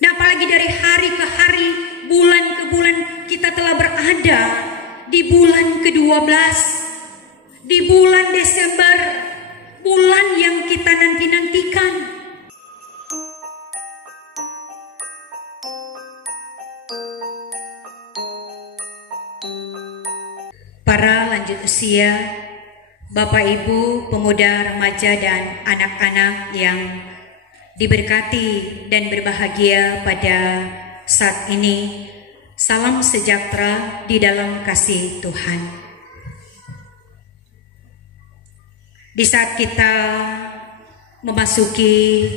Dan apalagi dari hari ke hari, bulan ke bulan, kita telah berada di bulan ke-12, di bulan Desember, bulan yang kita nanti-nantikan. Para lanjut usia, Bapak Ibu, pemuda, remaja, dan anak-anak yang diberkati dan berbahagia pada saat ini, salam sejahtera di dalam kasih Tuhan. Di saat kita memasuki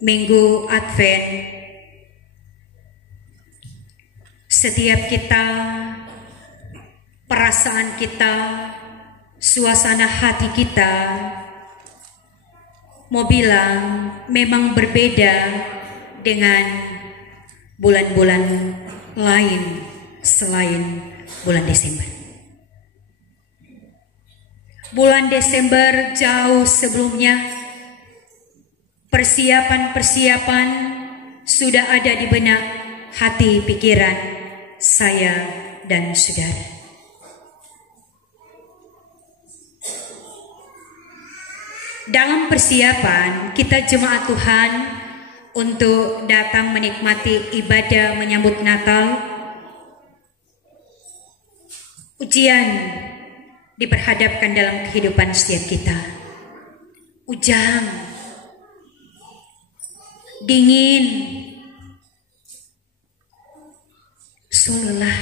Minggu Advent, setiap kita, perasaan kita, suasana hati kita mau bilang memang berbeda dengan bulan-bulan lain selain bulan Desember. Bulan Desember jauh sebelumnya, persiapan-persiapan sudah ada di benak hati pikiran saya dan saudara. Dalam persiapan kita jemaat Tuhan untuk datang menikmati ibadah menyambut Natal, ujian diperhadapkan dalam kehidupan setiap kita. Ujang, dingin, lelah.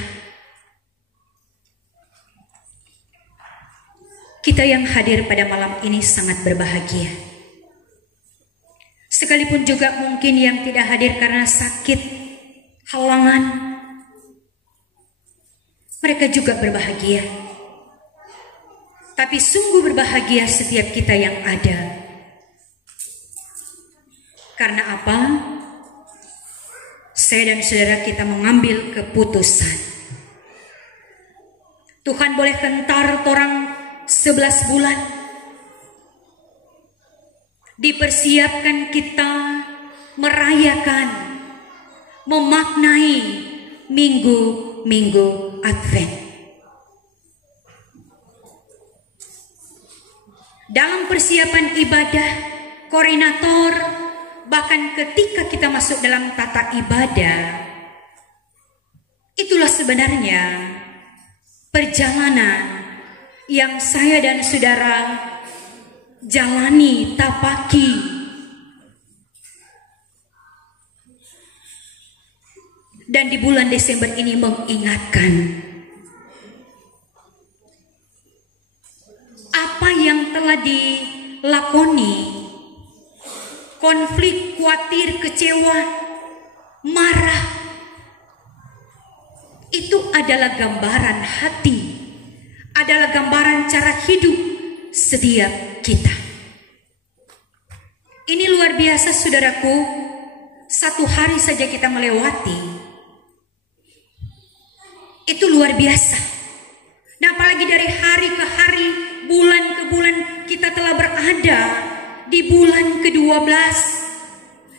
Kita yang hadir pada malam ini sangat berbahagia. Sekalipun juga mungkin yang tidak hadir karena sakit, halangan, mereka juga berbahagia. Tapi sungguh berbahagia setiap kita yang ada. Karena apa? Saya dan saudara kita mengambil keputusan. Tuhan boleh kentar orang 11 bulan, dipersiapkan kita merayakan, memaknai minggu-minggu Advent. Dalam persiapan ibadah, koordinator, bahkan ketika kita masuk dalam tata ibadah, itulah sebenarnya perjalanan yang saya dan saudara jalani, tapaki. Dan di bulan Desember ini mengingatkan apa yang telah dilakoni, konflik, khawatir, kecewa, marah, itu adalah gambaran hati, adalah gambaran cara hidup setiap kita. Ini luar biasa saudaraku, satu hari saja kita melewati, itu luar biasa. Nah apalagi dari hari ke hari, bulan ke bulan, kita telah berada di bulan ke-12,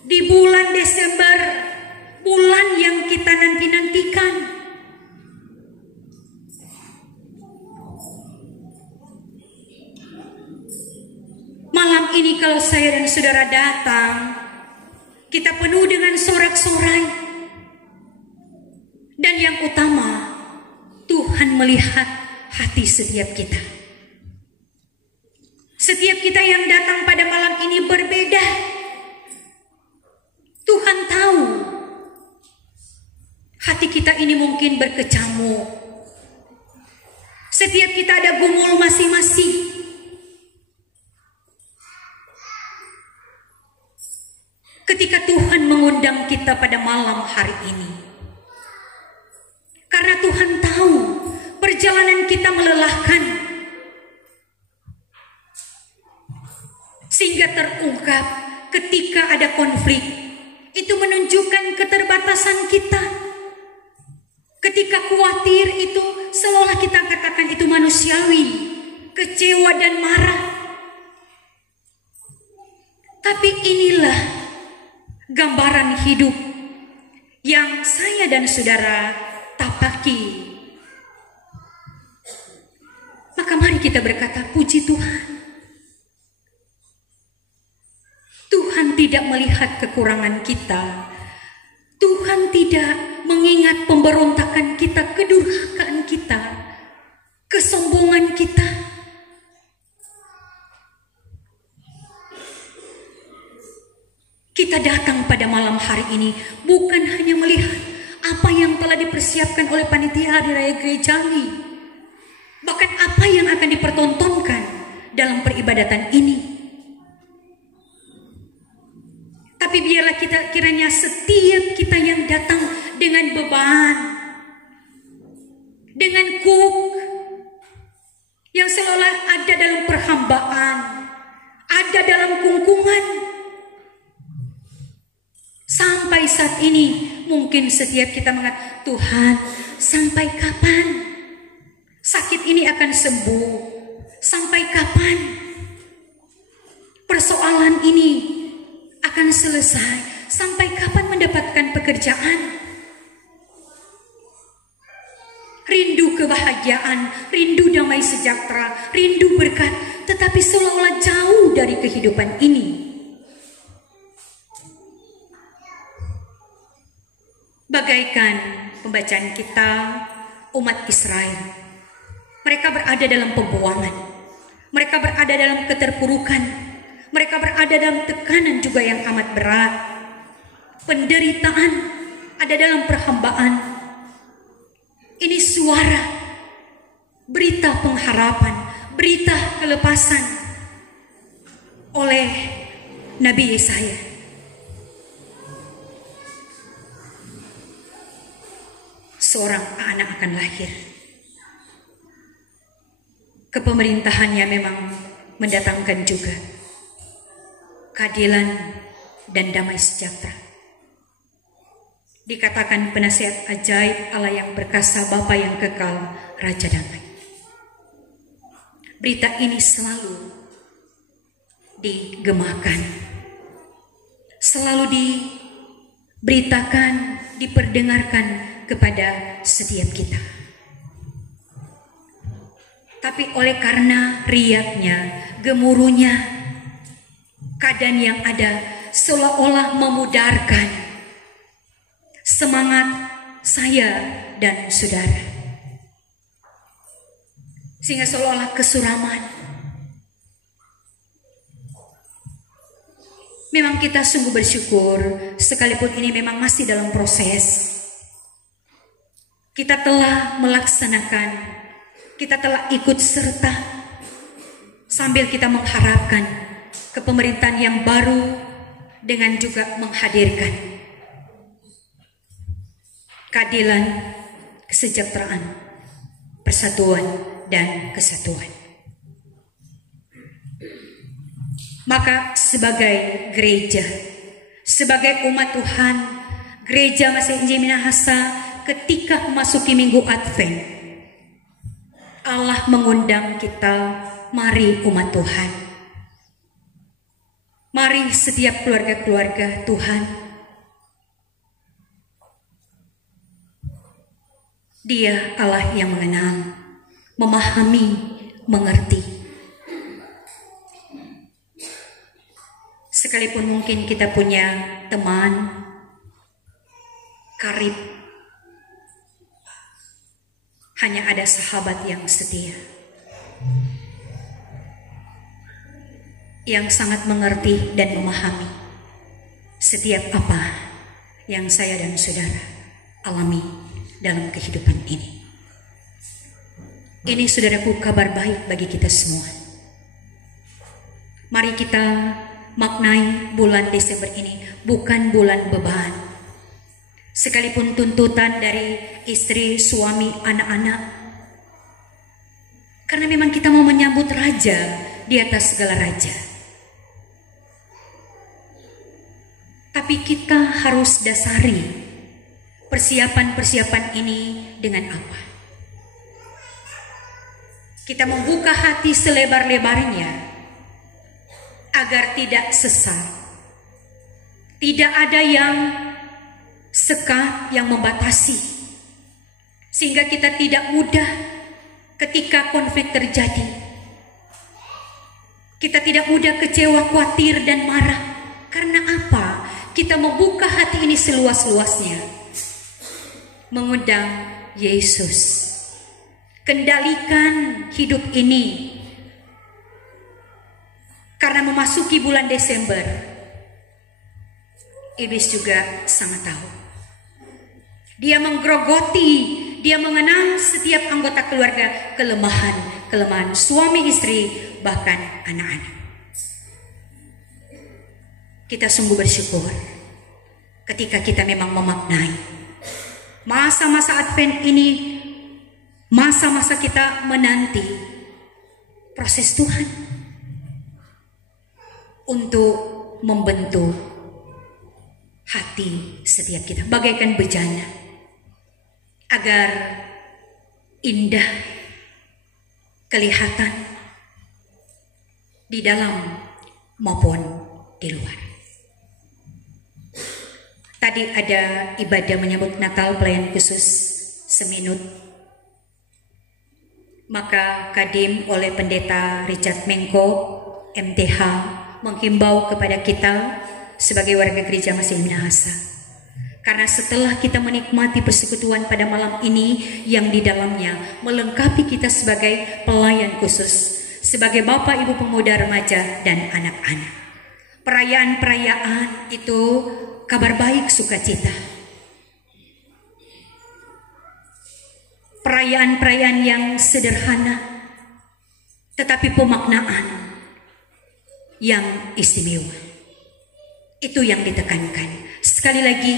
di bulan Desember, bulan yang kita nanti-nantikan. Malam ini kalau saya dan saudara datang, kita penuh dengan sorak-sorai. Dan yang utama, Tuhan melihat hati setiap kita. Setiap kita yang datang pada malam ini berbeda. Tuhan tahu hati kita ini mungkin berkecamuk. Setiap kita ada gumul masing-masing. Ketika Tuhan mengundang kita pada malam hari ini, karena Tuhan tahu perjalanan kita melelahkan, sehingga terungkap ketika ada konflik, itu menunjukkan keterbatasan kita. Ketika khawatir itu seolah kita katakan itu manusiawi, kecewa dan marah. Tapi inilah gambaran hidup yang saya dan saudara tapaki. Maka mari kita berkata, puji Tuhan. Tuhan tidak melihat kekurangan kita. Tuhan tidak mengingat pemberontakan kita, kedurhakaan kita, kesombongan kita. Kita datang pada malam hari ini bukan hanya melihat apa yang telah dipersiapkan oleh panitia Hari Raya Gerejawi, bahkan apa yang akan dipertontonkan dalam peribadatan ini. Tapi biarlah kita kiranya setiap kita yang datang dengan beban, dengan kuk yang seolah ada dalam perhambaan, ada dalam kungkungan. Sampai saat ini mungkin setiap kita mengatakan, Tuhan, sampai kapan sakit ini akan sembuh? Sampai kapan persoalan ini akan selesai? Sampai kapan mendapatkan pekerjaan? Rindu kebahagiaan, rindu damai sejahtera, rindu berkat, tetapi seolah-olah jauh dari kehidupan ini. Bagaikan pembacaan kita, umat Israel, mereka berada dalam pembuangan, mereka berada dalam keterpurukan, mereka berada dalam tekanan juga yang amat berat, penderitaan, ada dalam perhambaan. Ini suara berita pengharapan, berita kelepasan oleh Nabi Yesaya. Seorang anak akan lahir. Kepemerintahannya memang mendatangkan juga keadilan dan damai sejahtera. Dikatakan penasihat ajaib, Allah yang perkasa, Bapa yang kekal, Raja damai. Berita ini selalu digemakan, selalu diberitakan, diperdengarkan kepada setiap kita. Tapi oleh karena riaknya, gemuruhnya, keadaan yang ada seolah-olah memudarkan semangat saya dan saudara, sehingga seolah-olah kesuraman. Memang kita sungguh bersyukur, sekalipun ini memang masih dalam proses. Kita telah melaksanakan, kita telah ikut serta sambil kita mengharapkan kepemerintahan yang baru dengan juga menghadirkan keadilan, kesejahteraan, persatuan, dan kesatuan. Maka sebagai gereja, sebagai umat Tuhan, Gereja Masih Injil Minahasa, ketika memasuki Minggu Advent, Allah mengundang kita, mari umat Tuhan. Mari setiap keluarga-keluarga Tuhan. Dia Allah yang mengenal, memahami, mengerti. Sekalipun mungkin kita punya teman, karib, hanya ada sahabat yang setia, yang sangat mengerti dan memahami setiap apa yang saya dan saudara alami dalam kehidupan ini. Ini, saudaraku, kabar baik bagi kita semua. Mari kita maknai bulan Desember ini bukan bulan beban. Sekalipun tuntutan dari istri, suami, anak-anak, karena memang kita mau menyambut Raja di atas segala raja. Tapi kita harus dasari persiapan-persiapan ini dengan apa? Kita membuka hati selebar-lebarnya agar tidak sesat, Tidak ada yang sekat yang membatasi, sehingga kita tidak mudah ketika konflik terjadi. Kita tidak mudah kecewa, khawatir, dan marah. Karena apa? Kita membuka hati ini seluas-luasnya, mengundang Yesus. Kendalikan hidup ini. Karena memasuki bulan Desember, iblis juga sangat tahu. Dia menggerogoti, dia mengenal setiap anggota keluarga, kelemahan suami istri, bahkan anak-anak. Kita sungguh bersyukur ketika kita memang memaknai masa-masa Advent ini, masa-masa kita menanti proses Tuhan untuk membentuk hati setiap kita bagaikan bejana, agar indah kelihatan di dalam maupun di luar. Tadi ada ibadah menyambut Natal, pelayan khusus seminut. Maka Kadim oleh Pendeta Richard Mengko MTH menghimbau kepada kita sebagai warga gereja Masih Minahasa. Karena setelah kita menikmati persekutuan pada malam ini yang di dalamnya melengkapi kita sebagai pelayan khusus, sebagai bapak ibu pemuda remaja dan anak-anak. Perayaan-perayaan itu kabar baik sukacita. Perayaan-perayaan yang sederhana tetapi pemaknaan yang istimewa. Itu yang ditekankan. Sekali lagi,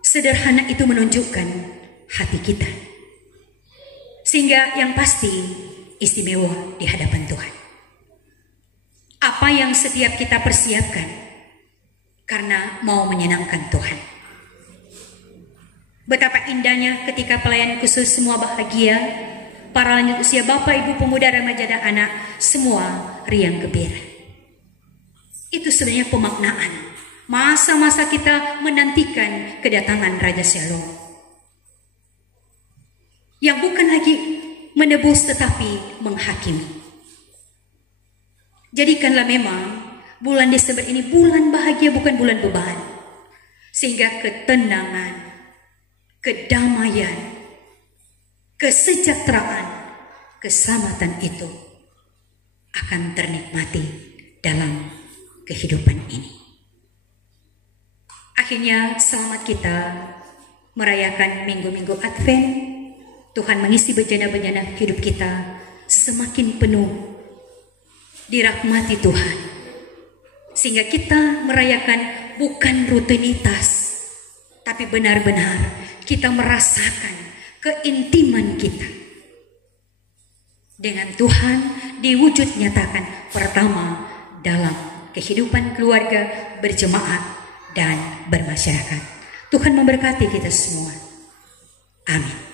sederhana itu menunjukkan hati kita. Sehingga yang pasti istimewa di hadapan Tuhan. Apa yang setiap kita persiapkan karena mau menyenangkan Tuhan. Betapa indahnya ketika pelayan khusus semua bahagia, para lanjut usia bapak, ibu, pemuda, remaja, dan anak semua riang gembira. Itu sebenarnya pemaknaan masa-masa kita menantikan kedatangan Raja Shalom, yang bukan lagi menebus tetapi menghakimi. Jadikanlah memang bulan Desember ini bulan bahagia, bukan bulan beban. Sehingga ketenangan, kedamaian, kesejahteraan, keselamatan itu akan ternikmati dalam kehidupan ini. Akhirnya selamat kita merayakan minggu-minggu Advent. Tuhan mengisi bejana-bejana hidup kita semakin penuh dirahmati Tuhan, sehingga kita merayakan bukan rutinitas, tapi benar-benar kita merasakan keintiman kita dengan Tuhan diwujud nyatakan pertama dalam kehidupan keluarga, berjemaat, dan bermasyarakat. Tuhan memberkati kita semua. Amin.